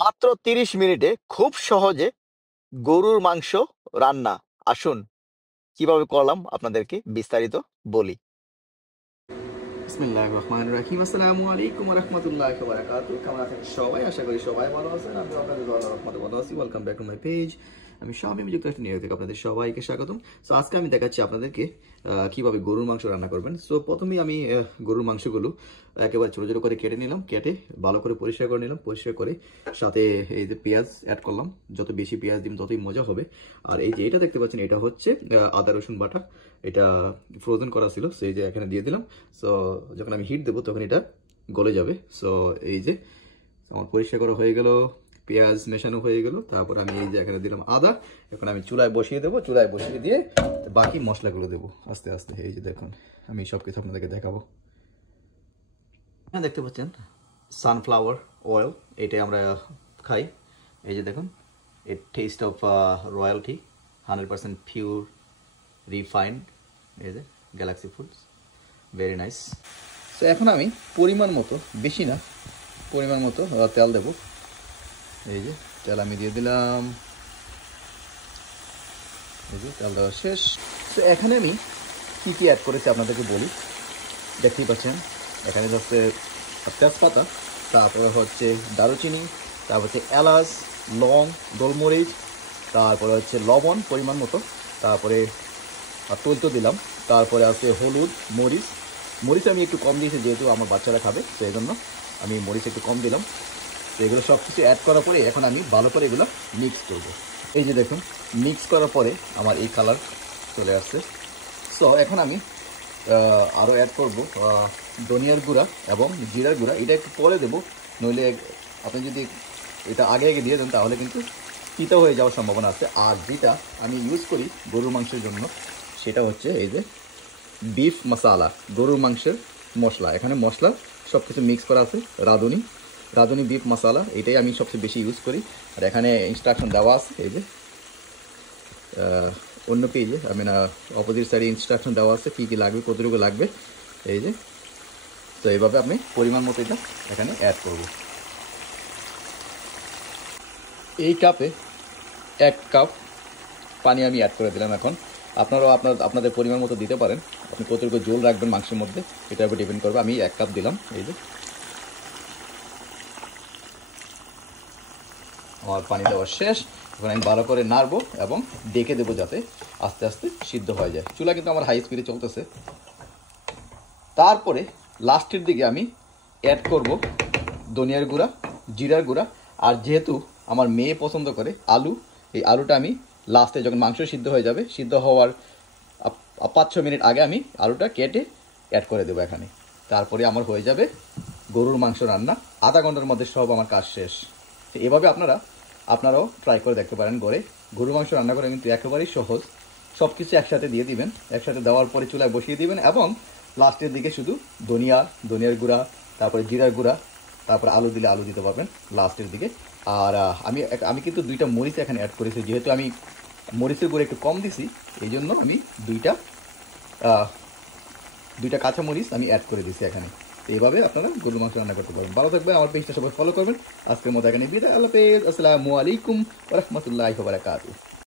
মাত্র 30 মিনিটে খুব সহজে গরুর মাংস রান্না। আসুন কিভাবে করলাম আপনাদেরকে বিস্তারিত বলি। বিসমিল্লাহির রহমানির রহিম। আসসালামু আলাইকুম ওয়া রাহমাতুল্লাহি ওয়া বারাকাতুহু। কেমন আছেন সবাই? আশা করি সবাই ভালো আছেন। আমি আপনাদের দোয়া ও রহমতে ভালো আছি। Welcome back to my page. আমি শামীম, যুক্ত একটা নিউ থেকে আপনাদের সবাইকে স্বাগতম। সো আজকে আমি দেখাচ্ছি আপনাদেরকে কিভাবে গরুর মাংস রান্না করবেন। সো প্রথমেই আমি গরুর মাংসগুলো একেবারে ছোটো ছোটো করে কেটে নিলাম। কেটে ভালো করে পরিষ্কার করে নিলাম। পরিষ্কার করে সাথে এই যে পেঁয়াজ অ্যাড করলাম। যত বেশি পেঁয়াজ দিন ততই মজা হবে। আর এই যে এটা দেখতে পাচ্ছেন, এটা হচ্ছে আদা রসুন বাটা। এটা ফ্রোজেন করা ছিল, সেই যে এখানে দিয়ে দিলাম। সো যখন আমি হিট দেবো তখন এটা গলে যাবে। সো এই যে আমার পরিষ্কার করা হয়ে গেল, পেঁয়াজ মেশানো হয়ে গেল। তারপর আমি এই যে এখানে দিলাম আদা। এখন আমি চুলায় বসিয়ে দেবো। চুলায় বসিয়ে দিয়ে বাকি মশলাগুলো দেবো আস্তে আস্তে। এই যে দেখুন, আমি সব কিছু আপনাদেরকে দেখাবো। হ্যাঁ, দেখতে পাচ্ছেন সানফ্লাওয়ার অয়েল, এটাই আমরা খাই। এই যে দেখুন, এর test of royalty, 100% pure refined. এই যে গ্যালাক্সি ফুডস, ভেরি নাইস। তো এখন আমি পরিমাণ মতো, বেশি না, পরিমাণ মতো তেল দেব। এই যে তেল আমি দিয়ে দিলাম। এই যে তেল দেওয়া শেষ। তো এখানে আমি কী কী অ্যাড করেছি আপনাদেরকে বলি। দেখতেই পাচ্ছেন এখানে হচ্ছে তেজপাতা, তারপরে হচ্ছে দারুচিনি, তারপর হচ্ছে এলাচ, লং, গোলমরিচ, তারপরে হচ্ছে লবণ পরিমাণ মতো, তারপরে তৈলতো দিলাম, তারপরে আছে হলুদ, মরিচ। মরিচ আমি একটু কম দিয়েছি যেহেতু আমার বাচ্চারা খাবে, সেই জন্য আমি মরিচ একটু কম দিলাম। তো এগুলো সব কিছু অ্যাড করার পরে এখন আমি ভালো করে এগুলো মিক্স করবো। এই যে দেখুন, মিক্স করার পরে আমার এই কালার চলে আসছে। সো এখন আমি আরও অ্যাড করবো ধনিয়ার গুঁড়া এবং জিরার গুঁড়া। এটা একটু পরে দেবো, নইলে আপনি যদি এটা আগে আগে দিয়ে দেন তাহলে কিন্তু তিতা হয়ে যাওয়ার সম্ভাবনা আছে। আর যেটা আমি ইউজ করি গরুর মাংসের জন্য সেটা হচ্ছে এই যে বিফ মশালা, গরুর মাংসের মশলা। এখানে মশলা সব কিছু মিক্স করা আছে। রাঁধুনি বিফ মশালা, এটাই আমি সবচেয়ে বেশি ইউজ করি। আর এখানে ইনস্ট্রাকশন দেওয়া আছে, এই যে অন্য পেজে, আমি না অপোজিট সাইডে ইনস্ট্রাকশন দেওয়া আছে কী কী লাগবে, কতটুকু লাগবে। এই যে, তো এইভাবে আপনি পরিমাণ মতো এটা এখানে অ্যাড করব। এই কাপে 1 কাপ পানি আমি অ্যাড করে দিলাম। এখন আপনারাও আপনাদের পরিমাণ মতো দিতে পারেন। আপনি কতটুকু জল রাখবেন মাংসের মধ্যে এটার উপর ডিপেন্ড করবে। আমি 1 কাপ দিলাম। এই যে আমার পানি দেওয়া শেষ। এখন আমি ভালো করে নাড়বো এবং ডেকে দেবো যাতে আস্তে আস্তে সিদ্ধ হয়ে যায়। চুলা কিন্তু আমার হাই স্পিডে চলতেছে। তারপরে লাস্টের দিকে আমি অ্যাড করব ধনিয়ার গুঁড়া, জিরার গুঁড়া। আর যেহেতু আমার মেয়ে পছন্দ করে আলু, এই আলুটা আমি লাস্টে যখন মাংস সিদ্ধ হয়ে যাবে, সিদ্ধ হওয়ার 5-6 মিনিট আগে আমি আলুটা কেটে অ্যাড করে দেবো এখানে। তারপরে আমার হয়ে যাবে গরুর মাংস রান্না। আধা ঘন্টার মধ্যে সব আমার কাজ শেষ। তো এভাবে আপনারাও ট্রাই করে দেখতে পারেন ঘরে। গরুর মাংস রান্না করে কিন্তু একেবারেই সহজ। সব কিছু একসাথে দিয়ে দিবেন, একসাথে দেওয়ার পরে চুলায় বসিয়ে দিবেন এবং লাস্টের দিকে শুধু ধনিয়ার গুঁড়া, তারপরে জিরার গুঁড়া, তারপরে আলু দিলে আলু দিতে পারবেন লাস্টের দিকে। আর আমি কিন্তু 2টা মরিচ এখানে অ্যাড করেছি, যেহেতু আমি মরিচের গুঁড়ো একটু কম দিছি, এই জন্য আমি 2টা কাঁচা মরিচ আমি অ্যাড করে দিছি এখানে। তো এইভাবে আপনারা গরুর মাংস রান্না করতে পারবেন। ভালো থাকবেন, আমার পেজটা সবাই ফলো করবেন। আজকের মতো এখানে বিদায়। আল্লাহ হাফেজ। আসসালামু আলাইকুম ওয়া রাহমাতুল্লাহি ওয়া বারাকাতুহু।